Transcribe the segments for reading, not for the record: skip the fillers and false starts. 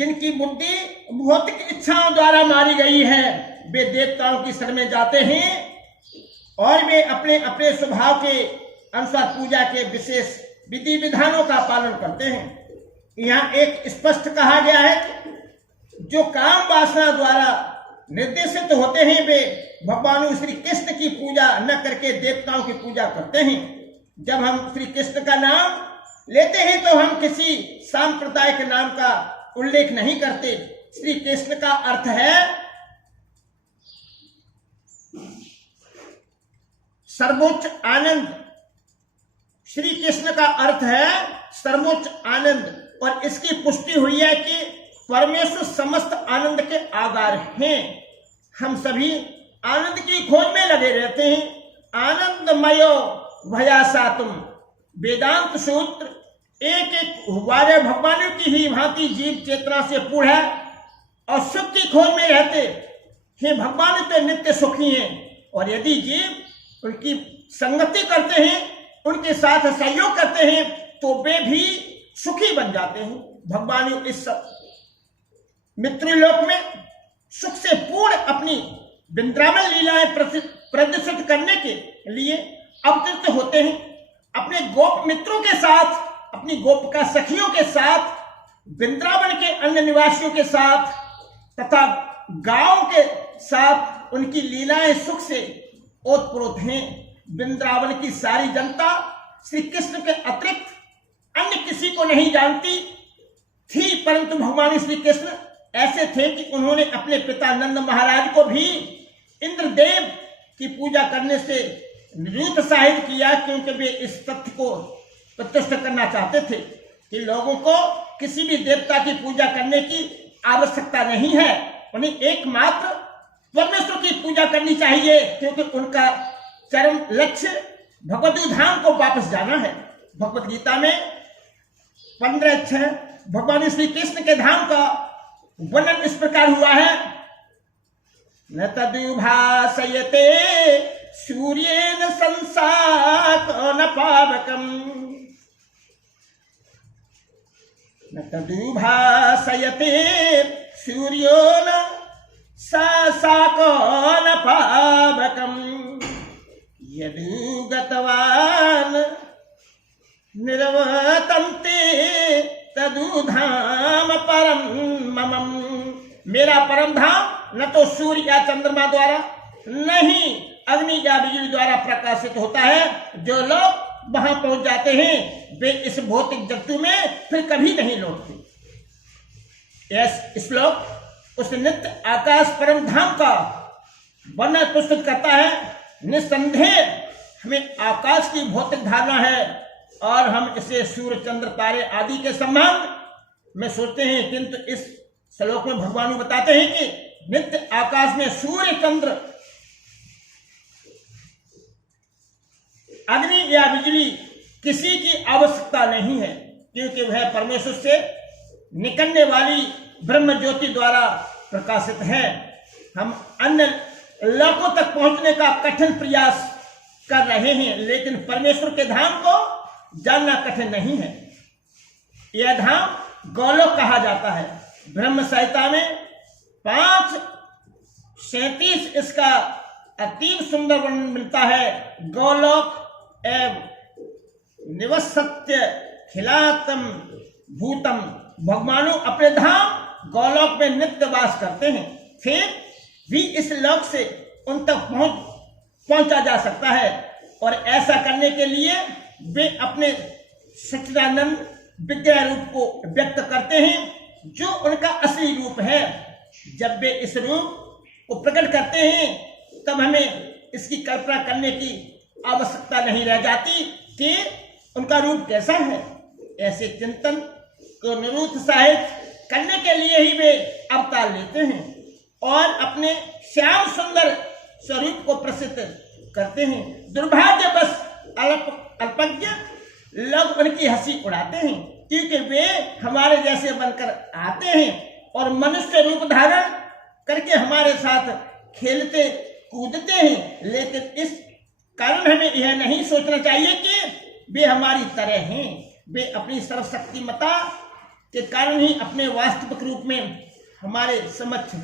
जिनकी बुद्धि भौतिक इच्छाओं द्वारा मारी गई है, वे देवताओं की शरण में जाते हैं और वे अपने अपने स्वभाव के अनुसार पूजा के विशेष विधि विधानों का पालन करते हैं। यहाँ एक स्पष्ट कहा गया है कि जो काम वासना द्वारा निर्देशित होते हैं वे भगवान श्री कृष्ण की पूजा न करके देवताओं की पूजा करते हैं। जब हम श्री कृष्ण का नाम लेते हैं तो हम किसी सांप्रदायिक नाम का उल्लेख नहीं करते। श्री कृष्ण का अर्थ है सर्वोच्च आनंद। श्री कृष्ण का अर्थ है सर्वोच्च आनंद, और इसकी पुष्टि हुई है कि परमेश्वर समस्त आनंद के आधार हैं। हम सभी आनंद की खोज में लगे रहते हैं। आनंदमयो भयासातुम वेदांत सूत्र एक एक वारे भगवानों की ही भांति जीव चेतना से पूर्ण है और सुख की खोज में रहते हैं। भगवान तो नित्य सुखी हैं, और यदि जीव उनकी संगति करते हैं, उनके साथ सहयोग करते हैं, तो वे भी सुखी बन जाते हैं। भगवान इस मित्रलोक में सुख से पूर्ण अपनी वृंदावन लीलाएं प्रदर्शित करने के लिए अवतरित होते हैं। अपने गोप मित्रों के साथ, अपनी गोपिका सखियों के साथ, वृंदावन के अन्य निवासियों के साथ तथा गांव के साथ उनकी लीलाएं सुख से ओतप्रोत हैं। वृंदावन की सारी जनता श्री कृष्ण के अतिरिक्त अन्य किसी को नहीं जानती थी, परंतु भगवान श्री कृष्ण ऐसे थे कि उन्होंने अपने पिता नंद महाराज को भी इंद्रदेव की पूजा करने से निरुत्साहित किया, क्योंकि वे इस तथ्य को प्रतिष्ठित करना चाहते थे कि लोगों को किसी भी देवता की पूजा करने की आवश्यकता नहीं है, उन्हें एकमात्र परमेश्वर की पूजा करनी चाहिए, क्योंकि उनका चरम लक्ष्य भगवती धाम को वापस जाना है। भगवत गीता में 15:6 भगवान श्री कृष्ण के धाम का वर्णन इस प्रकार हुआ है। न तदुभासयते सूर्येन संसाको न पावकम, न तदुभासयते सूर्यो न संसाको न पावकम, यदु गतवान निर्वर्तन्ते तदु धाम परम ममम। मेरा परम धाम न तो सूर्य या चंद्रमा द्वारा, नहीं अग्नि या बिजली द्वारा प्रकाशित होता है। जो लोग वहां पहुंच जाते हैं वे इस भौतिक जगत में फिर कभी नहीं लौटते। यह श्लोक उस नित्य आकाश परम धाम का वर्णन प्रस्तुत करता है। निस्संदेह हमें आकाश की भौतिक धारणा है और हम इसे सूर्य चंद्र तारे आदि के संबंध में सोचते हैं, किंतु इस श्लोक में भगवान बताते हैं कि नित्य आकाश में सूर्य चंद्र अग्नि या बिजली किसी की आवश्यकता नहीं है, क्योंकि वह परमेश्वर से निकलने वाली ब्रह्म ज्योति द्वारा प्रकाशित है। हम अन्य लोकों तक पहुंचने का कठिन प्रयास कर रहे हैं, लेकिन परमेश्वर के धाम को जानना कठिन नहीं है। यह धाम गोलोक कहा जाता है। ब्रह्म संहिता में 5:37 इसका अतीव सुंदर वर्णन मिलता है। गोलोक एवं निवसत्य खिलातम भूतम। भगवानु अपने धाम गोलोक में नित्य वास करते हैं, फिर भी इस लोक से उन तक पहुंचा जा सकता है, और ऐसा करने के लिए वे अपने सच्चिदानंद विद्या रूप को व्यक्त करते हैं, जो उनका असली रूप है। जब वे इस रूप को प्रकट करते हैं तब हमें इसकी कल्पना करने की आवश्यकता नहीं रह जाती कि उनका रूप कैसा है। ऐसे चिंतन को निरुत्साहित करने के लिए ही वे अवतार लेते हैं और अपने श्याम सुंदर स्वरूप को प्रसिद्ध करते हैं। दुर्भाग्यवश अल्पज्ञ लोग उनकी हंसी उड़ाते हैं, क्योंकि वे हमारे जैसे बनकर आते हैं और मनुष्य रूप धारण करके हमारे साथ खेलते कूदते हैं। लेकिन इस कारण हमें यह नहीं सोचना चाहिए कि वे हमारी तरह हैं। वे अपनी सर्वशक्तिमता के कारण ही अपने वास्तविक रूप में हमारे समक्ष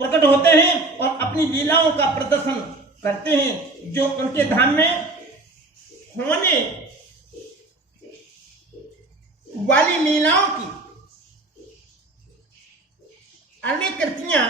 प्रकट होते हैं और अपनी लीलाओं का प्रदर्शन करते हैं, जो उनके धाम में होने वाली लीलाओं की अनेक कृतियां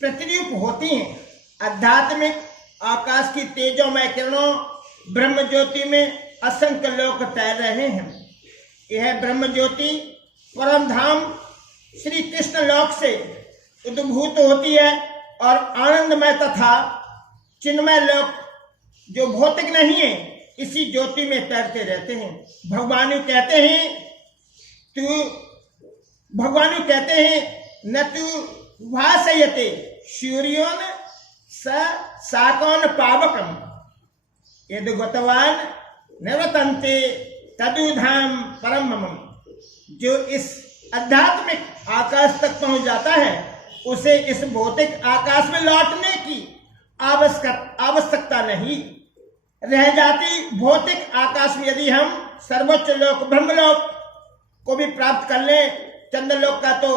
प्रतिरूप होती हैं। आध्यात्मिक आकाश की तेजोमय किरणों ब्रह्म ज्योति में असंख्य लोक तैर रहे हैं। यह ब्रह्म ज्योति परम धाम श्री कृष्ण लोक से उद्भूत होती है और आनंदमय तथा चिन्मय लोक जो भौतिक नहीं है इसी ज्योति में तैरते रहते हैं। भगवान कहते हैं न तू भासयते सूर्योन साकोन पावकम यदि गतवान नवतंते तदुधाम परम मम। जो इस आध्यात्मिक आकाश तक पहुंच जाता है उसे इस भौतिक आकाश में लौटने की आवश्यकता नहीं रह जाती। भौतिक आकाश में यदि हम सर्वोच्च लोक ब्रह्मलोक को भी प्राप्त कर लें, चंद्रलोक का तो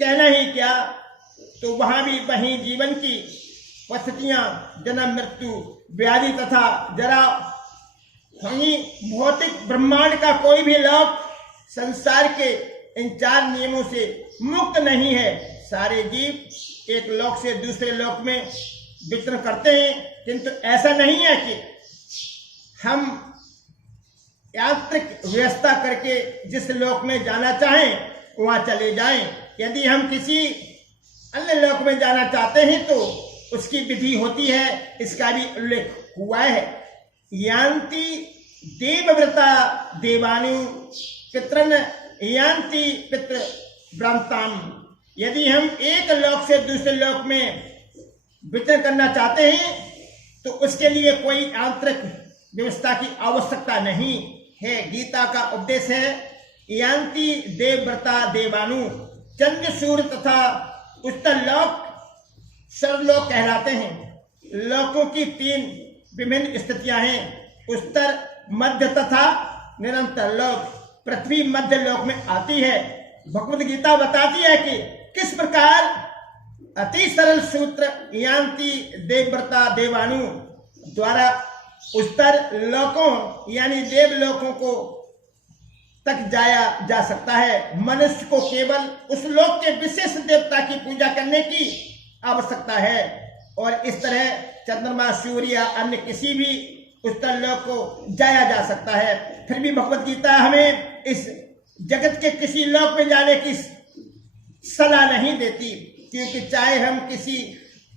कहना ही क्या, तो वहां भी वहीं जीवन की परिस्थितियां जन्म मृत्यु व्याधि तथा जरा वहीं भौतिक ब्रह्मांड का कोई भी लोक संसार के इन 4 नियमों से मुक्त नहीं है। सारे जीव एक लोक से दूसरे लोक में विचरण करते हैं, किंतु ऐसा नहीं है कि हम यांत्रिक व्यवस्था करके जिस लोक में जाना चाहें वहां चले जाएं। यदि हम किसी अन्य लोक में जाना चाहते हैं तो उसकी विधि होती है, इसका भी उल्लेख हुआ है। यान्ति देवव्रता देवानु पितरन यान्ति पितृ भ्रांताम। यदि हम एक लोक से दूसरे लोक में विचरण करना चाहते हैं तो उसके लिए कोई आंतरिक व्यवस्था की आवश्यकता नहीं है। गीता का उपदेश है यान्ति देवव्रता देवानु। चंद्र सूर्य तथा उत्तर लोक सर्वलोक कहलाते हैं। लोकों की 3 विभिन्न स्थितियां हैं, उत्तर मध्य तथा निरंतर लोक। पृथ्वी मध्य लोक में आती है। भगवद गीता बताती है कि किस प्रकार अति सरल सूत्र यान्ति देवव्रता देवानु द्वारा उत्तर लोकों यानी देवलोकों को तक जाया जा सकता है। मनुष्य को केवल उस लोक के विशेष देवता की पूजा करने की आवश्यकता है और इस तरह चंद्रमा सूर्य या अन्य किसी भी उत्तर लोक को जाया जा सकता है। फिर भी भगवत गीता हमें इस जगत के किसी लोक में जाने की सलाह नहीं देती, क्योंकि चाहे हम किसी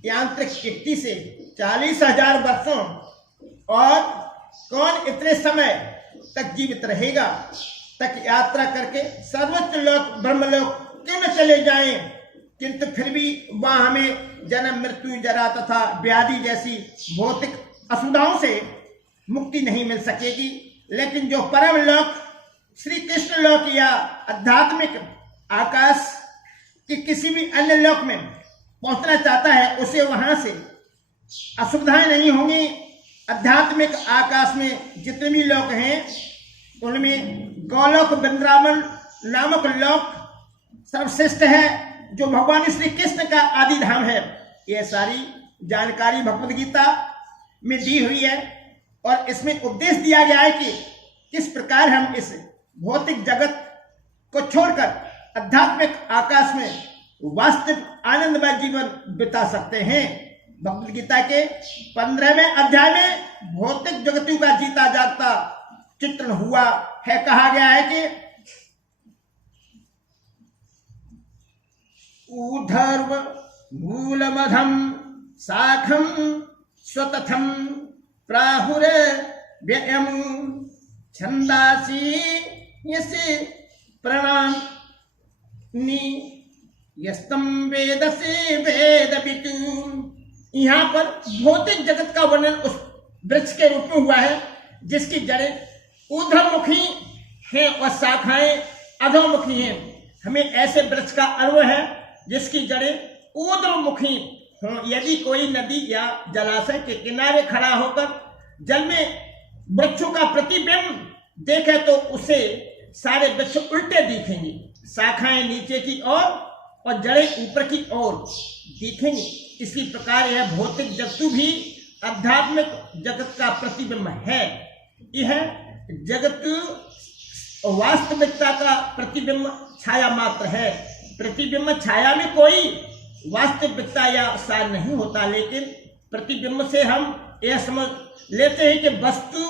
यांत्रिक युक्ति से 40,000 वर्षों और कौन इतने समय तक जीवित रहेगा तक यात्रा करके सर्वोच्च लोक ब्रह्मलोक क्यों न चले जाएं, किंतु फिर भी वहां हमें जन्म मृत्यु जरा तथा व्याधि जैसी भौतिक असुविधाओं से मुक्ति नहीं मिल सकेगी। लेकिन जो परम लोक श्री कृष्ण लोक या आध्यात्मिक आकाश के किसी भी अन्य लोक में पहुंचना चाहता है उसे वहां से असुविधाएं नहीं होंगी। आध्यात्मिक आकाश में जितने भी लोक हैं उनमें गौलोक वृंदावन नामक लोक सर्वश्रेष्ठ है, जो भगवान श्री कृष्ण का आदि धाम है। यह सारी जानकारी भगवद गीता में दी हुई है और इसमें उपदेश दिया गया है कि किस प्रकार हम इस भौतिक जगत को छोड़कर आध्यात्मिक आकाश में वास्तविक आनंदमय जीवन बिता सकते हैं। भगवद गीता के 15वें अध्याय में भौतिक जगतों का जीता जागता चित्रण हुआ है। कहा गया है कि ऊर्ध्व मूलमधम शाखम स्वतथम प्राहुर व्ययम छंदासी यसे प्रणाम नी यस्तम वेद से वेद बितु। यहाँ पर भौतिक जगत का वर्णन उस वृक्ष के रूप में हुआ है जिसकी जड़ें ऊर्ध्वमुखी हैं और शाखाएं अधोमुखी हैं। हमें ऐसे वृक्ष का अनुभव है जिसकी जड़ें ऊर्ध्वमुखी हों। यदि कोई नदी या जलाशय के किनारे खड़ा होकर जल में वृक्षों का प्रतिबिंब देखे तो उसे सारे वृक्ष उल्टे दिखेंगे, शाखाएं नीचे की ओर और जड़ें ऊपर की ओर दिखेंगी। इसी प्रकार यह भौतिक जगत भी आध्यात्मिक जगत का प्रतिबिंब है। यह जगत वास्तविकता का प्रतिबिंब छाया मात्र है। प्रतिबिंब छाया में कोई वास्तविकता या सार नहीं होता, लेकिन प्रतिबिंब से हम यह समझ लेते हैं कि वस्तु